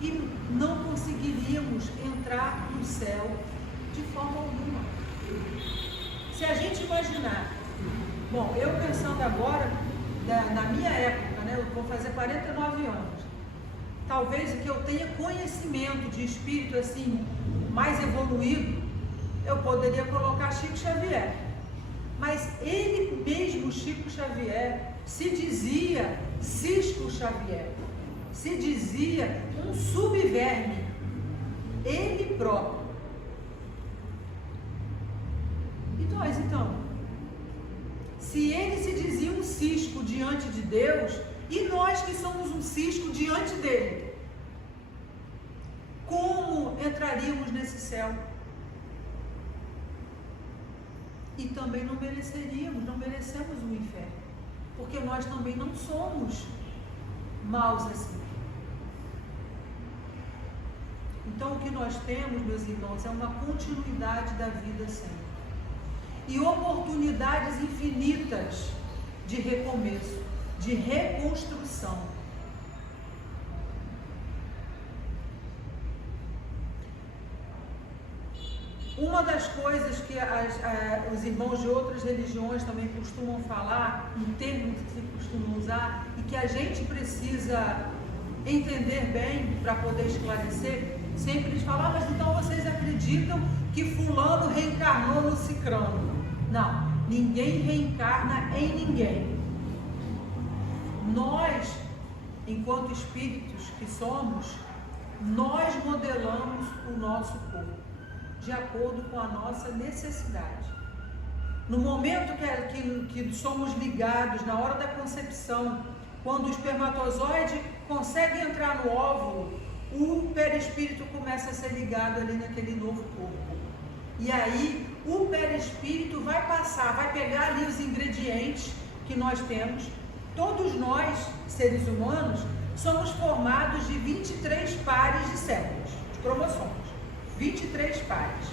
e não conseguiríamos entrar no céu de forma alguma. Se a gente imaginar, bom, eu pensando agora, na minha época, né, eu vou fazer 49 anos, talvez o que eu tenha conhecimento de espírito assim, mais evoluído, eu poderia colocar Chico Xavier. Mas ele mesmo, Chico Xavier, se dizia Cisco Xavier, se dizia um subverme, ele próprio. E nós, então, se ele se dizia um cisco diante de Deus, e nós que somos um cisco diante dele, como entraríamos nesse céu? E também não merecemos o inferno, porque nós também não somos maus assim. Então o que nós temos, meus irmãos, é uma continuidade da vida sempre. E oportunidades infinitas de recomeço, de reconstrução. Uma das coisas que os irmãos de outras religiões também costumam falar, um termo que se costuma usar, e que a gente precisa entender bem para poder esclarecer, sempre eles falam, mas então vocês acreditam que fulano reencarnou no cicrano? Não, ninguém reencarna em ninguém. Nós, enquanto espíritos que somos, nós modelamos o nosso corpo de acordo com a nossa necessidade. No momento que somos ligados, na hora da concepção, quando o espermatozoide consegue entrar no óvulo, o perispírito começa a ser ligado ali naquele novo corpo. E aí o perispírito vai pegar ali os ingredientes que nós temos. Todos nós, seres humanos, somos formados de 23 pares de células, de cromossomos. 23 pares.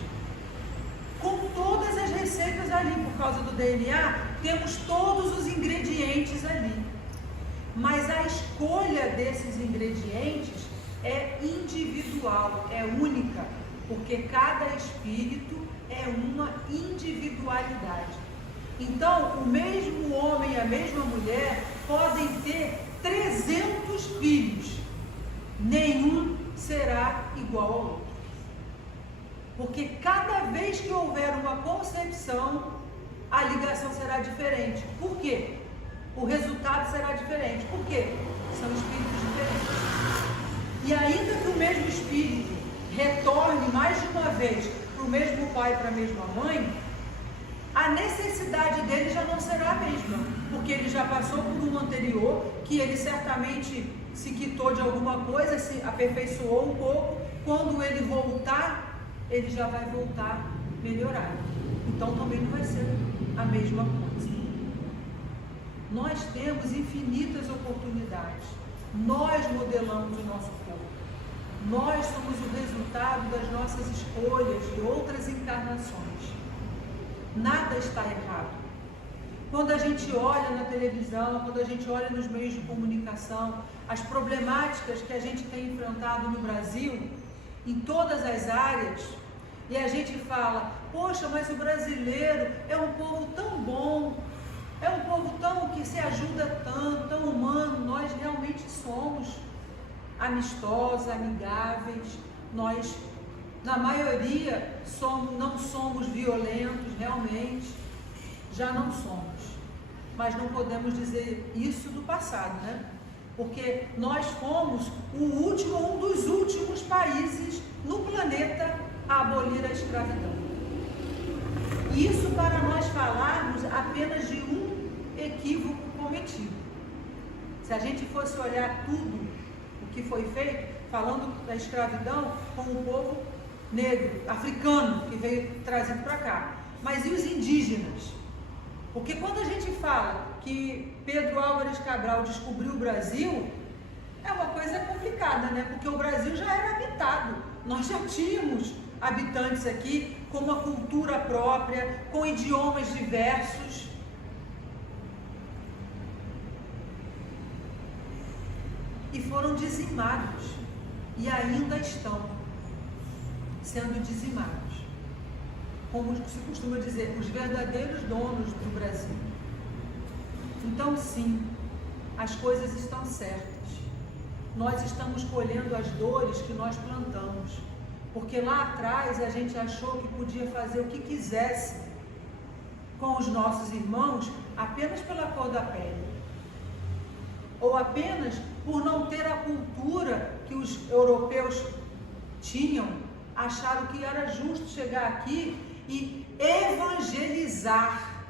Com todas as receitas ali, por causa do DNA, temos todos os ingredientes ali. Mas a escolha desses ingredientes é individual, é única, porque cada espírito é uma individualidade. Então, o mesmo homem e a mesma mulher podem ter 300 filhos, nenhum será igual ao outro. Porque cada vez que houver uma concepção, a ligação será diferente. Por quê? O resultado será diferente. Por quê? São espíritos diferentes. E ainda que o mesmo espírito retorne mais de uma vez para o mesmo pai e para a mesma mãe, a necessidade dele já não será a mesma, porque ele já passou por um anterior, que ele certamente se quitou de alguma coisa, se aperfeiçoou um pouco. Quando ele voltar, ele já vai voltar melhorado. Então também não vai ser a mesma coisa. Nós temos infinitas oportunidades. Nós modelamos o nosso corpo. Nós somos o resultado das nossas escolhas de outras encarnações. Nada está errado. Quando a gente olha na televisão, quando a gente olha nos meios de comunicação, as problemáticas que a gente tem enfrentado no Brasil, em todas as áreas, e a gente fala, poxa, mas o brasileiro é um povo tão bom, é um povo tão que se ajuda tanto, tão humano. Nós realmente somos amistosos, amigáveis, nós, na maioria, não somos violentos, realmente, já não somos. Mas não podemos dizer isso do passado, né? Porque nós fomos um dos últimos países no planeta a abolir a escravidão. Isso para nós falarmos apenas de um equívoco cometido. Se a gente fosse olhar tudo o que foi feito, falando da escravidão com o povo negro, africano, que veio trazido para cá. Mas e os indígenas? Porque quando a gente fala que Pedro Álvares Cabral descobriu o Brasil, é uma coisa complicada, né? Porque o Brasil já era habitado. Nós já tínhamos habitantes aqui com uma cultura própria, com idiomas diversos. E foram dizimados. E ainda estão sendo dizimados. Como se costuma dizer, os verdadeiros donos do Brasil. Então, sim, as coisas estão certas. Nós estamos colhendo as dores que nós plantamos. Porque lá atrás a gente achou que podia fazer o que quisesse com os nossos irmãos apenas pela cor da pele. Ou apenas por não ter a cultura que os europeus tinham, acharam que era justo chegar aqui e evangelizar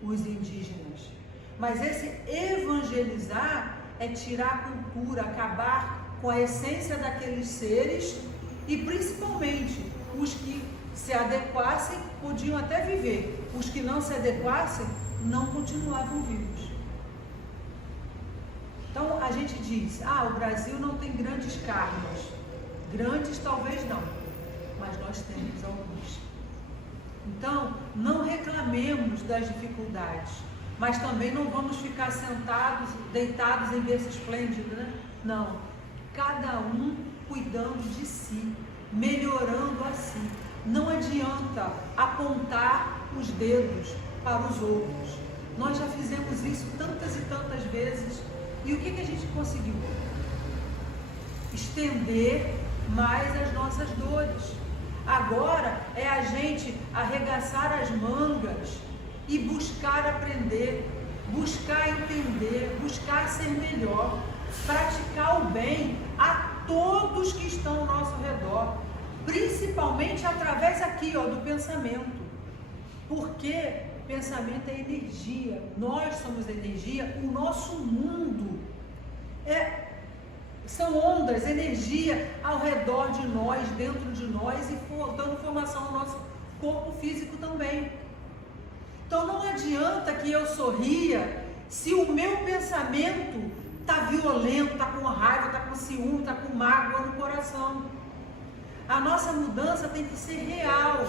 os indígenas. Mas esse evangelizar é tirar a cultura, acabar com a essência daqueles seres, e principalmente os que se adequassem podiam até viver, os que não se adequassem não continuavam vivos. Então a gente diz, o Brasil não tem grandes karmas. Grandes talvez não, mas nós temos alguns. Então não reclamemos das dificuldades, mas também não vamos ficar sentados, deitados em berço esplêndido, né? Não, cada um cuidando de si, melhorando a si. Não adianta apontar os dedos para os outros. Nós já fizemos isso tantas e tantas vezes. E o que a gente conseguiu? Estender mais as nossas dores. Agora é a gente arregaçar as mangas e buscar aprender, buscar entender, buscar ser melhor, praticar o bem a todos que estão ao nosso redor, principalmente através aqui, do pensamento. Porque pensamento é energia, nós somos energia, o nosso mundo são ondas, energia ao redor de nós, dentro de nós e dando formação ao nosso corpo físico também. Então não adianta que eu sorria se o meu pensamento está violento, está com raiva, está com ciúme, está com mágoa no coração. A nossa mudança tem que ser real.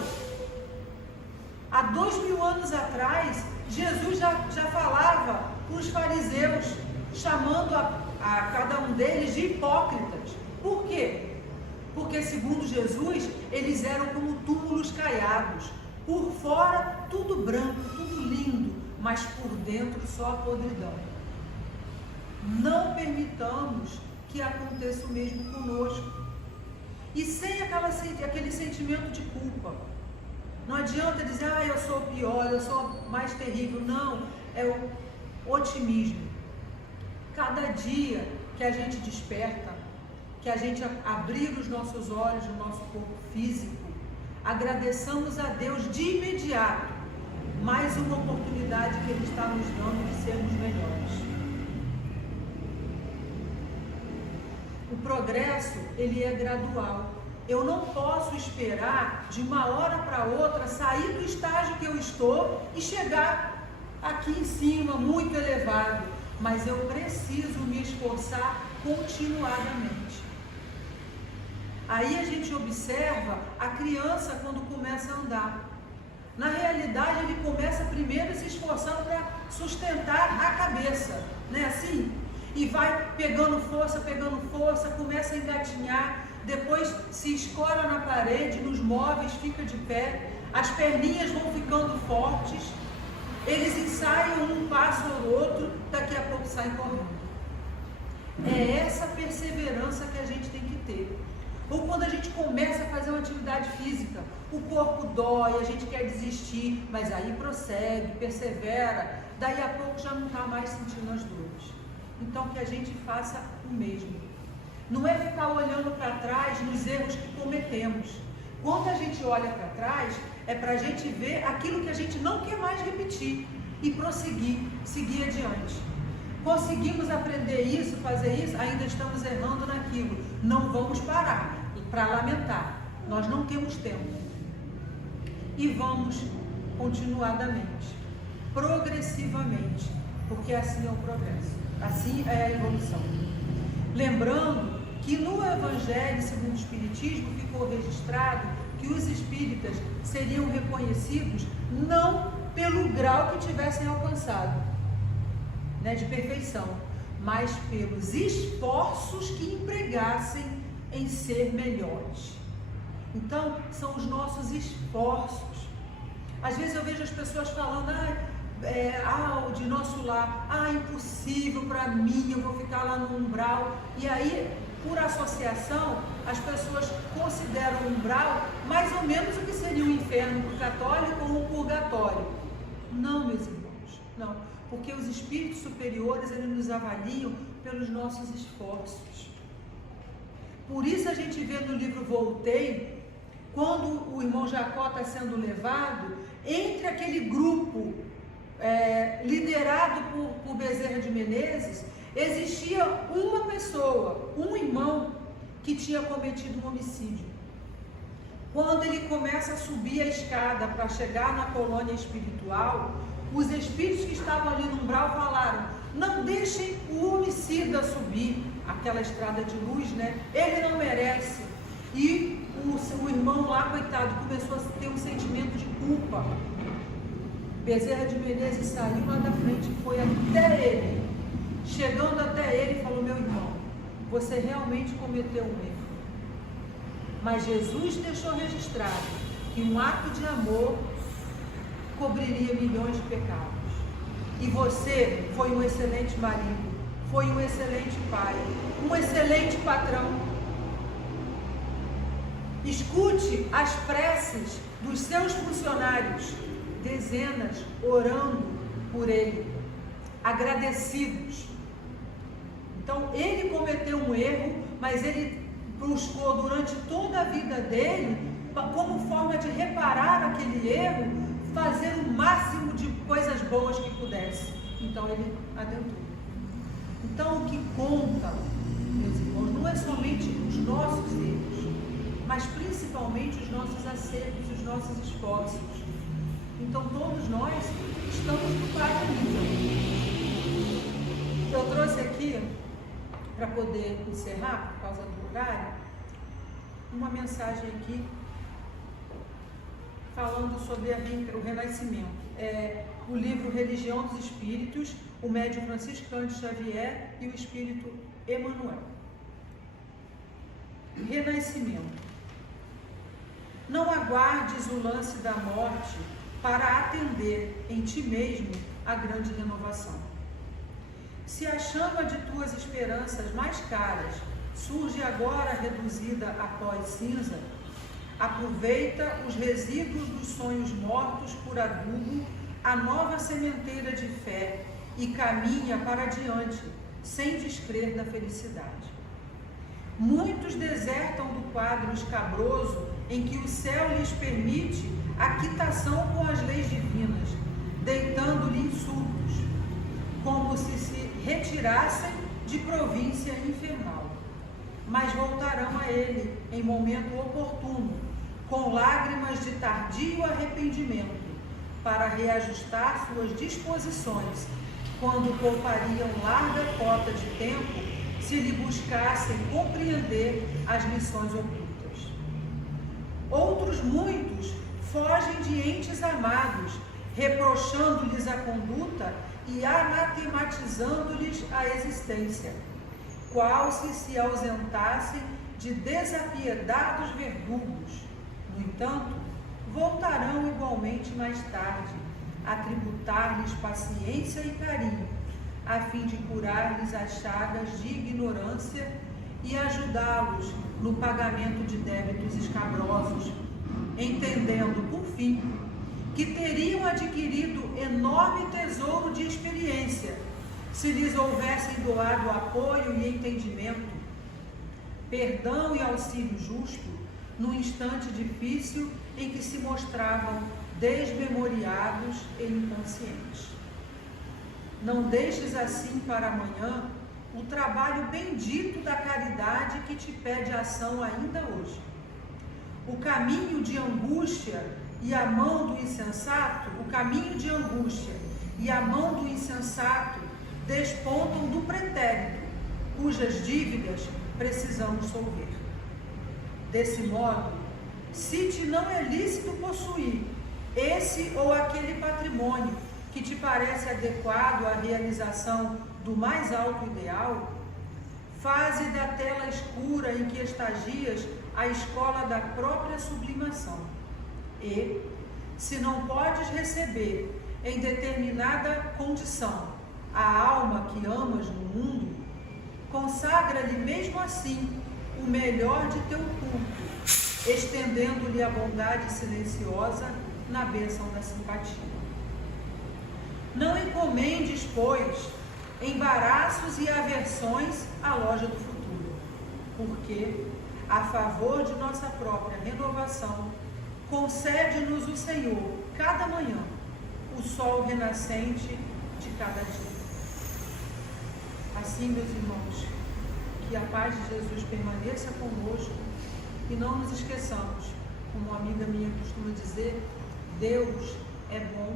Há 2000 anos atrás, Jesus já falava para os fariseus, chamando a cada um deles de hipócritas. Por quê? Porque, segundo Jesus, eles eram como túmulos caiados. Por fora, tudo branco, tudo lindo, mas por dentro só a podridão. Não permitamos que aconteça o mesmo conosco. E sem aquele sentimento de culpa. Não adianta dizer, eu sou pior, eu sou mais terrível. Não, é o otimismo. Cada dia que a gente desperta, que a gente abrir os nossos olhos, o nosso corpo físico, agradeçamos a Deus de imediato, mais uma oportunidade que Ele está nos dando de sermos melhores. O progresso, ele é gradual. Eu não posso esperar de uma hora para outra sair do estágio que eu estou e chegar aqui em cima, muito elevado. Mas eu preciso me esforçar continuadamente. Aí a gente observa a criança quando começa a andar. Na realidade, ele começa primeiro se esforçando para sustentar a cabeça, né? Assim, e vai pegando força, começa a engatinhar, depois se escora na parede, nos móveis, fica de pé, as perninhas vão ficando fortes, eles ensaiam um passo ou outro, daqui a pouco saem correndo. É essa perseverança que a gente tem que ter. Ou quando a gente começa a fazer uma atividade física, o corpo dói, a gente quer desistir, mas aí prossegue, persevera, daí a pouco já não está mais sentindo as dores. Então que a gente faça o mesmo. Não é ficar olhando para trás nos erros que cometemos. Quando a gente olha para trás, é para a gente ver aquilo que a gente não quer mais repetir e prosseguir, seguir adiante. Conseguimos aprender isso, fazer isso, ainda estamos errando naquilo. Não vamos parar para lamentar. Nós não temos tempo. E vamos continuadamente, progressivamente, porque assim é o progresso, assim é a evolução. Lembrando que no Evangelho segundo o Espiritismo ficou registrado que os espíritas seriam reconhecidos não pelo grau que tivessem alcançado, né, de perfeição, mas pelos esforços que empregassem em ser melhores. Então, são os nossos esforços. Às vezes eu vejo as pessoas falando, de nosso lar, impossível para mim, eu vou ficar lá no umbral. E aí, por associação, as pessoas consideram o umbral mais ou menos o que seria o inferno para o católico ou o purgatório. Não, meus irmãos, não. Porque os espíritos superiores, eles nos avaliam pelos nossos esforços. Por isso a gente vê no livro Voltei, quando o irmão Jacó está sendo levado, entre aquele grupo liderado por Bezerra de Menezes, existia uma pessoa, um irmão, que tinha cometido um homicídio. Quando ele começa a subir a escada para chegar na colônia espiritual, os espíritos que estavam ali no umbral falaram, não deixem o homicida subir aquela estrada de luz, né? Ele não merece. E o irmão lá, coitado, começou a ter um sentimento de culpa. Bezerra de Menezes saiu lá da frente e foi até ele. Chegando até ele, falou, meu irmão, você realmente cometeu um erro. Mas Jesus deixou registrado que um ato de amor cobriria milhões de pecados. E você foi um excelente marido, foi um excelente pai, um excelente patrão. Escute as preces dos seus funcionários, dezenas orando por ele, agradecidos. Então, ele cometeu um erro, mas ele buscou durante toda a vida dele, como forma de reparar aquele erro, fazer o máximo de coisas boas que pudesse. Então, ele adentrou. Então, o que conta, meus irmãos, não é somente os nossos erros, mas principalmente os nossos acertos, os nossos esforços. Então, todos nós estamos no quadro nível. Eu trouxe aqui, para poder encerrar, por causa do horário, uma mensagem aqui falando sobre o renascimento. É o livro Religião dos Espíritos, o médium Franciscano de Xavier e o Espírito Emmanuel. Renascimento. Não aguardes o lance da morte para atender em ti mesmo a grande renovação. Se a chama de tuas esperanças mais caras surge agora reduzida após cinza, aproveita os resíduos dos sonhos mortos por adubo a nova sementeira de fé e caminha para diante, sem descrer da felicidade. Muitos desertam do quadro escabroso em que o céu lhes permite a quitação com as leis divinas, deitando-lhe insultos, como se retirassem de província infernal. Mas voltarão a ele em momento oportuno, com lágrimas de tardio arrependimento, para reajustar suas disposições, quando poupariam larga cota de tempo se lhe buscassem compreender as lições ocultas. Outros muitos fogem de entes amados, reprochando-lhes a conduta e anatematizando-lhes a existência, qual se ausentassem de desapiedados verdugos. No entanto, voltarão igualmente mais tarde, a tributar-lhes paciência e carinho, a fim de curar-lhes as chagas de ignorância e ajudá-los no pagamento de débitos escabrosos, entendendo, por fim, que teriam adquirido enorme tesouro de experiência, se lhes houvessem doado apoio e entendimento, perdão e auxílio justo, no instante difícil em que se mostravam desmemoriados e inconscientes. Não deixes assim para amanhã o trabalho bendito da caridade que te pede ação ainda hoje. O caminho de angústia e a mão do insensato, despontam do pretérito, cujas dívidas precisamos solver. Desse modo, se te não é lícito possuir esse ou aquele patrimônio que te parece adequado à realização do mais alto ideal, faze da tela escura em que estagias a escola da própria sublimação. E, se não podes receber em determinada condição a alma que amas no mundo, consagra-lhe mesmo assim o melhor de teu culto, estendendo-lhe a bondade silenciosa na bênção da simpatia. Não encomendes, pois, embaraços e aversões à loja do futuro, porque, a favor de nossa própria renovação, concede-nos o Senhor, cada manhã, o sol renascente de cada dia. Assim, meus irmãos, que a paz de Jesus permaneça conosco e não nos esqueçamos, como uma amiga minha costuma dizer, Deus é bom